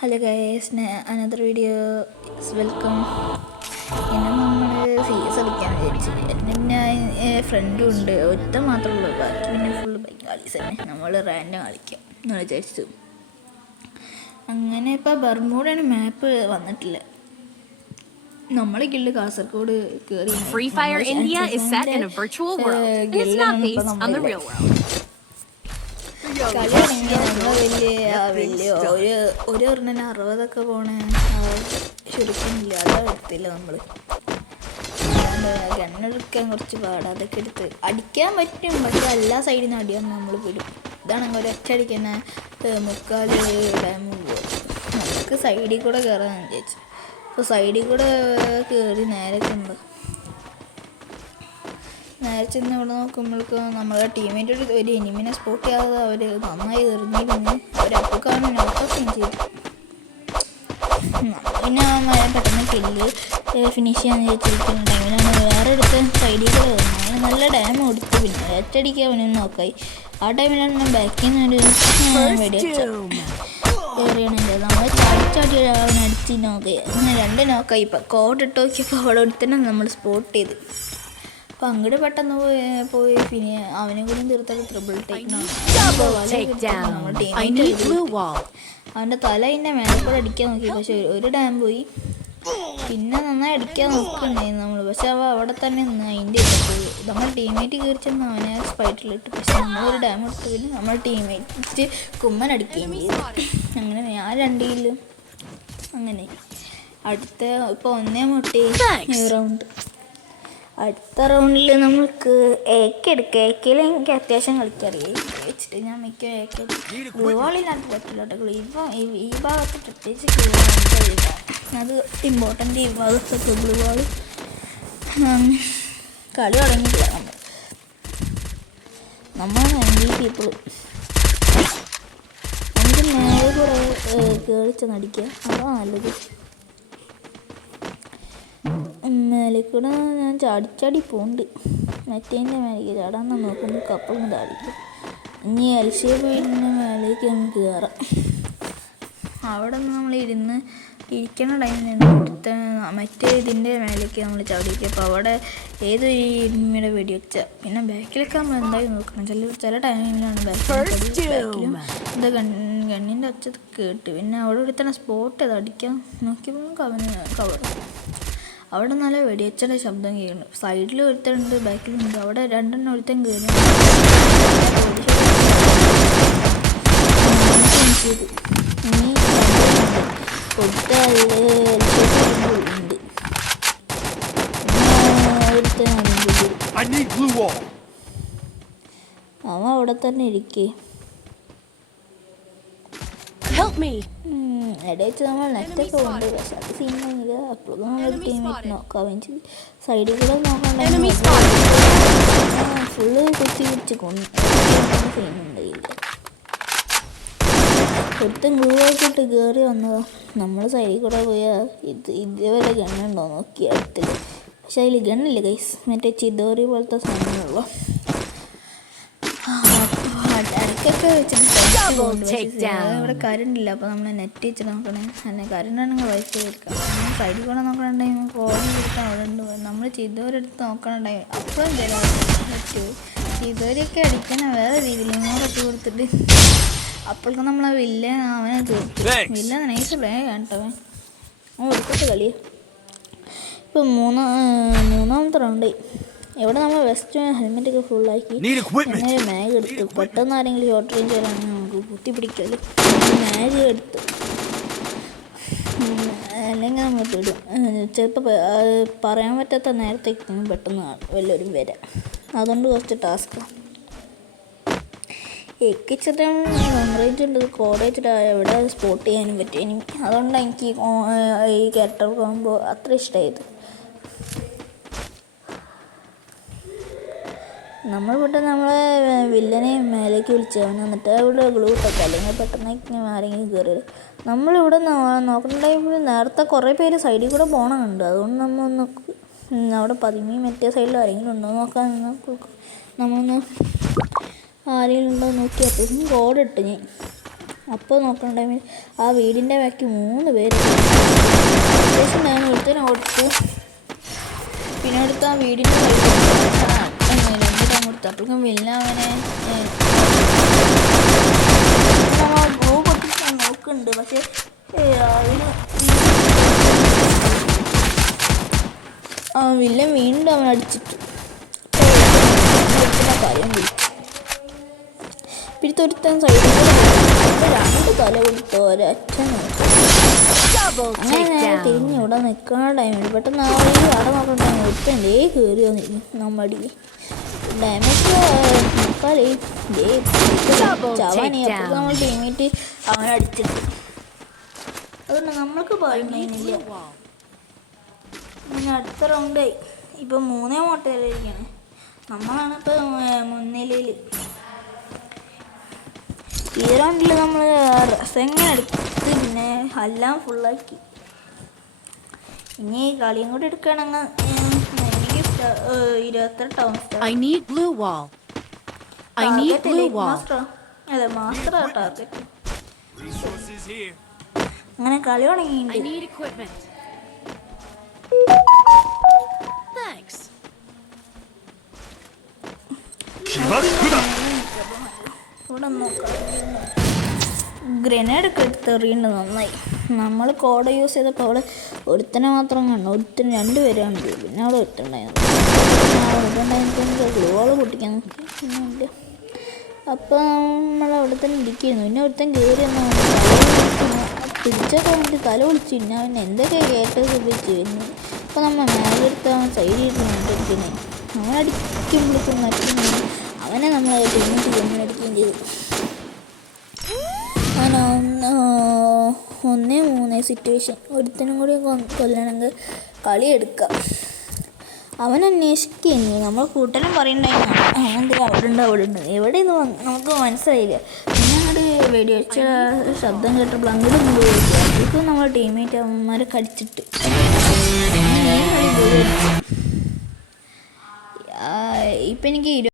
Hello guys, another video welcome. ഇന്ന് നമ്മൾ CS കളിക്കാൻ വിചാരിച്ചു. പിന്നെ ഫ്രണ്ടും ഉണ്ട്, ഒറ്റ മാത്രമേ ഉള്ളൂ, ബാക്കി പിന്നെ ഫുള്ള് ബംഗാളീസ് തന്നെ. നമ്മൾ റാൻഡം കളിക്കാം എന്ന് വിചാരിച്ചു. അങ്ങനെ ഇപ്പോൾ ബർമൂഡാണ് മാപ്പ് വന്നിട്ടില്ല. നമ്മൾ ഗിൽഡ് കാസർഗോഡ് കയറി Free Fire India is set in a virtual world and it's not based on the real world. കളി വലിയ ഒരു ഒരെണ്ണം 60 പോണേ ചുരുക്കുന്നില്ല. അതെടുത്തില്ല നമ്മൾ. ഗണ്ണെടുക്കാൻ കുറച്ച് പാടാ. അതൊക്കെ എടുത്ത് അടിക്കാൻ പറ്റും, പക്ഷെ എല്ലാ സൈഡിൽ നിന്ന് അടിയാൻ നമ്മൾ വിടും. ഇതാണെങ്കിൽ ഒരൊറ്റ അടിക്കുന്ന 3/4 ഡാം പോകും. നമുക്ക് സൈഡിൽ കൂടെ കയറാൻ വിചാരിച്ചു. അപ്പോൾ സൈഡിൽ കൂടെ കയറി നേരെ ചെന്ന് ഇവിടെ നോക്കുമ്പോഴേക്കും നമ്മളെ ടീമേറ്റ് ഒരു എനിമിനെ സ്പോട്ട് ചെയ്യാതെ അവർ നന്നായി എറിഞ്ഞിരുന്ന് അവരപ്പൊക്കാണ് നോക്കൊക്കെയും ചെയ്തു. പിന്നെ പെട്ടെന്ന് കില്ല് ഫിനിഷ് ചെയ്യാൻ വെച്ചിരിക്കുന്ന ടൈമിലാണ് വേറെ എടുത്ത് സൈഡിൽ കൂടെ വന്നു. നല്ല ഡാം കൊടുത്തു. പിന്നെ ഒറ്റയടിക്ക് അവനൊന്ന് നോക്കായി. ആ ടൈമിലാണ് ഞാൻ ബാക്കിൽ നിന്നൊരു വെടിവെച്ച കയറിയാണെങ്കിൽ നമ്മൾ ചാടി അവൻ അടിച്ച് നോക്കായി. അങ്ങനെ 2 നോക്കായി. ഇപ്പം കോഡ് ഇട്ട് നോക്കിയപ്പോൾ അവിടെ തന്നെ നമ്മൾ സ്പോട്ട് ചെയ്ത്. അപ്പോൾ അങ്ങോട്ട് പെട്ടെന്ന് പോയി പിന്നെ അവനെ കൂടി തീർത്താൽ ട്രിപ്പിൾ ടേക്കാണ്. അവൻ്റെ തല അതിൻ്റെ മേലെ കൂടെ അടിക്കാൻ നോക്കി, പക്ഷെ ഒരു ഡാം പോയി. പിന്നെ നന്നായി അടിക്കാൻ നോക്കുന്നുണ്ടായിരുന്നു നമ്മൾ, പക്ഷെ അവ അവിടെ തന്നെ നിന്ന് അതിൻ്റെ പോയി. നമ്മൾ ടീമേറ്റ് കയറി ചെന്ന് അവനെ സ്പൈറ്റിലിട്ട്, പക്ഷെ നമ്മളൊരു ഡാം എടുത്ത് പിന്നെ നമ്മൾ ടീമേറ്റ് കുമ്മൻ അടിക്കുകയും ചെയ്തു. അങ്ങനെ ഞാൻ 2 കില്ലും അങ്ങനെ. അടുത്ത ഇപ്പോൾ 1 മുട്ടി റൗണ്ട്. അടുത്ത റൗണ്ടിൽ നമുക്ക് AK എടുക്കുക. AKയിൽ എനിക്ക് അത്യാവശ്യം കളിക്കറിയാം. വെച്ചിട്ട് ഞാൻ മിക്ക AK ഗ്ലൂവാളില്ലാണ്ട് പറ്റില്ല കേട്ടോ. ഈ ഭാഗത്ത് പ്രത്യേകിച്ച് ഗ്ലൂവാളില്ല, അത് ഇമ്പോർട്ടൻ്റ്. ഈ ഭാഗത്തൊക്കെ ഗ്ലൂവാൾ കളി തുടങ്ങിയിട്ടില്ല. നമ്മൾ പീപ്പിൾ നമുക്ക് മേലെ കൂടെ കയറിച്ച് നടിക്കുക, അതാണ് നല്ലത്. മേലെ കൂടെ ഞാൻ ചാടി പോകുന്നുണ്ട്. മറ്റേൻ്റെ മേലേക്ക് ചാടാന്ന് നോക്കുമ്പോൾ കപ്പളും ചാടിക്കും. ഇനി LCB മേലേക്ക് നമുക്ക് കയറാം. അവിടെ നിന്ന് നമ്മൾ ഇരിക്കുന്ന ടൈമിലാണ് മറ്റേ ഇതിൻ്റെ മേലേക്ക് നമ്മൾ ചാടിക്കുക. അപ്പോൾ അവിടെ ഏതൊരു ഇനിമിയുടെ വെടിവെച്ച പിന്നെ ബാക്കിലൊക്കെ നമ്മൾ എന്തായി നോക്കണം. ചില ടൈമിലാണ് ബാക്കിലും എന്താ ഗണ്ണിൻ്റെ ഒച്ച കേട്ട് പിന്നെ അവിടെ ഒരു തന്നെ സ്പോട്ട് ചെയ്ത് അടിക്കാൻ നോക്കിയപ്പോൾ അവന് കവർ. അവിടെ നല്ല വെടിവെച്ചയുടെ ശബ്ദം കേൾക്കുന്നു. സൈഡിൽ ഒരുത്തനുണ്ട്, ബാക്കിലുണ്ട്. അവിടെ 2 ഒരുത്തൻ കയറി ഇനി അവൻ അവിടെ തന്നെ ഇരിക്കേ. ഇടയ്ക്ക് നമ്മൾ നെറ്റൊക്കെ ഉണ്ട്, പക്ഷെ അത് സീനില്ല. അപ്പോഴും നമ്മളൊരു ടീമേറ്റ് നോക്കാവുകയും ചെയ്തു. സൈഡിൽ കൂടെ നോക്കണ്ടെങ്കിൽ ഫുള്ള് കുത്തി പിടിച്ച് സീനുണ്ടായില്ല. ഒരുത്തൻ ഗ്ലൂവാക്കിയിട്ട് കയറി വന്നതാ. നമ്മൾ സൈഡിൽ കൂടെ പോയാൽ ഇതേപോലെ ഗണ്ണുണ്ടോ നോക്കി അടുത്തില്ല, പക്ഷെ അതിൽ ഗണ്ണില്ല ഗൈസ്. മറ്റേ ചിതോറി പോലത്തെ സാധനമുള്ളൂ. ഇടയ്ക്കൊക്കെ വെച്ചിട്ട് ഇവിടെ കറണ്ട് ഇല്ല, അപ്പോൾ നമ്മൾ നെറ്റ് വെച്ചിട്ട് നോക്കണേ. അല്ല കറണ്ട് ആണെങ്കിൽ വൈഫൈ എടുക്കാം. സൈഡിൽ കൂടെ നോക്കണുണ്ടെങ്കിൽ കോടി എടുക്കാൻ അവിടെ ഉണ്ട്. നമ്മൾ ചെയ്തവരെടുത്ത് നോക്കണുണ്ടായി അപ്പോൾ എന്തായാലും പറ്റൂ. ചെയ്തവരെയൊക്കെ അടിക്കണ വേറെ രീതിയിൽ ഇങ്ങോട്ടൊക്കെ കൊടുത്തിട്ട് അപ്പോഴേക്കും നമ്മളെ വില്ലൻ അവനെ തീർത്തു. വില്ലൻ നൈസ് പ്ലേ കേട്ടവൻ കൊടുത്തിട്ട് കളിയ. ഇപ്പം മൂന്നാമത്തെ റൗണ്ട്. ഇവിടെ നമ്മൾ വെസ്റ്റ് ഹെൽമെറ്റൊക്കെ ഫുള്ളാക്കി അങ്ങനെ മാഗ് എടുത്തു. പെട്ടെന്ന് ആരെങ്കിലും ഷോർട്ട് റേഞ്ച് വരാണെങ്കിൽ നമുക്ക് കുത്തി പിടിക്കല്. മാഗ് എടുത്തു, അല്ലെങ്കിൽ നമ്മൾ ഇടും. ചിലപ്പോൾ പറയാൻ പറ്റാത്ത നേരത്തേക്ക് പെട്ടെന്ന് വല്ലവരും വരാം. അതുകൊണ്ട് കുറച്ച് ടാസ്ക്കാണ്. എക്കിച്ചിട്ട് ലോങ് റേഞ്ച് ഉണ്ട്, കോഡ് വെച്ചിട്ട് എവിടെ സ്പോട്ട് ചെയ്യാനും പറ്റും ഇനി. അതുകൊണ്ടാണ് എനിക്ക് ഈ ക്യാരക്ടർ പോകുമ്പോൾ അത്ര ഇഷ്ടമായത്. നമ്മൾ പെട്ടെന്ന് നമ്മളെ വില്ലനെ മേലേക്ക് വിളിച്ച് അവൻ എന്നിട്ട് അവിടെ ഗ്ലൂ ഇട്ടൊക്കെ, അല്ലെങ്കിൽ പെട്ടെന്ന് ആരെങ്കിലും കയറി. നമ്മളിവിടെ നോക്കുന്ന ടൈമിൽ നേരത്തെ കുറേ പേര് സൈഡിൽ കൂടെ പോകണമുണ്ട്. അതുകൊണ്ട് നമ്മളൊന്ന് അവിടെ പതുങ്ങി മറ്റേ സൈഡിൽ ആരെങ്കിലും ഉണ്ടോ നോക്കാൻ നമ്മളൊന്ന് ആരെങ്കിലും ഉണ്ടോ നോക്കി. അപ്പോഴും കോഡ് ഇട്ട് ഞാൻ അപ്പോൾ നോക്കുന്ന ടൈമിൽ ആ വീടിൻ്റെ ബാക്കി 3 പേര് അത്യാവശ്യം ഞാൻ ഒരുത്തരം കൊടുത്തു. പിന്നെ അടുത്ത് ആ വീടിൻ്റെ കൊടുത്തു. അപ്പോഴേക്കും വില്ല അവനെ ബ്ലൂ പൊട്ടിക്കാൻ നോക്കുന്നുണ്ട്. പക്ഷേ വില്ല വീണ്ടും അവൻ അടിച്ചിട്ടു. കാര്യം വിളിച്ചു. പിടിത്തൊരുത്തൻ സൈഡിൽ 2 തല കൊടുത്തു. ഒരൊറ്റ അങ്ങനെ തിരിഞ്ഞ് ഇവിടെ നിൽക്കുന്ന ടൈമിൽ പെട്ടെന്ന് ആ ഒരു അവിടെ നോക്കുന്ന ടൈമിൽ ഒരുത്തൻ കയറി വന്നിരിക്കും. നമ്മുടെ ഡാമേജ് നോക്കാലേ ചവാനി. അപ്പോൾ നമ്മൾ ടീമേറ്റ് അവനെ അടിച്ചിട്ട് അതുകൊണ്ട് നമ്മൾക്ക് പറയുന്നില്ല. പിന്നെ അടുത്ത റൗണ്ടായി. ഇപ്പം 3 മോട്ടയിലിരിക്കുകയാണ്. നമ്മളാണ് ഇപ്പോൾ മുൻനിലയിൽ. ഈ റൗണ്ടിൽ നമ്മൾ റസെങ്ങനെ എടുത്ത് പിന്നെ എല്ലാം ഫുള്ളാക്കി. ഇനി കളിയും കൂടി എടുക്കുകയാണെങ്കിൽ എനിക്ക് 28 I need blue wall. I need blue wall. അതെ മാസ്റ്റർ ടാർഗറ്റ്. അങ്ങനെ കളി തുടങ്ങിയിട്ടുണ്ട്. I need equipment. Thanks. ഇവിടെ നോക്കാം. ഗ്രനേഡ് ഒക്കെ എടുത്ത് എറിയേണ്ടത് നന്നായി. നമ്മൾ കോഡ് യൂസ് ചെയ്തപ്പോൾ അവിടെ ഒരുത്തനെ മാത്രം കണ്ടു. ഒരുത്തന് 2 പേര് കണ്ടു. പിന്നെ അവിടെ ഒരുത്തുണ്ടായിരുന്നു. ഗ്ലൂവാൾ പൊട്ടിക്കാൻ നോക്കി. അപ്പം നമ്മളവിടെ തന്നെ ഇരിക്കുന്നു. പിന്നെ ഒരുത്തൻ കയറി എന്നാൽ പിടിച്ചൊക്കെ വന്നിട്ട് തല വിളിച്ചു. പിന്നെ അവൻ എന്തൊക്കെ കേട്ടത് ഉപയോഗിച്ച് വരുന്നു. അപ്പോൾ നമ്മൾ മേലെടുത്ത് അവൻ സൈഡിൽ കണ്ടിരിക്കുന്നത് അവൻ അടിക്കുമ്പോഴേക്കും മറ്റും അവനെ നമ്മൾ ടീമിട്ട് കൊണ്ടടിക്കുകയും ചെയ്തു. അങ്ങനെ 1-3 സിറ്റുവേഷൻ. ഒരുത്തനും കൂടി കൊല്ലണമെങ്കിൽ കളി എടുക്കാം. അവൻ അന്വേഷിക്കുന്നു. നമ്മൾ കൂട്ടനും പറയണ്ടായിരുന്നു അവൻ അവിടെ ഉണ്ട് എവിടെയെന്ന് നമുക്ക് മനസ്സിലായില്ല. പിന്നെ അങ്ങോട്ട് വെടിവെച്ച ശബ്ദം കേട്ടപ്പോൾ അങ്ങോട്ട് പോയിരിക്കുക. അപ്പോഴേക്കും നമ്മൾ ടീമേറ്റ് അവന്മാരെ കടിച്ചിട്ട് ഇപ്പം എനിക്ക്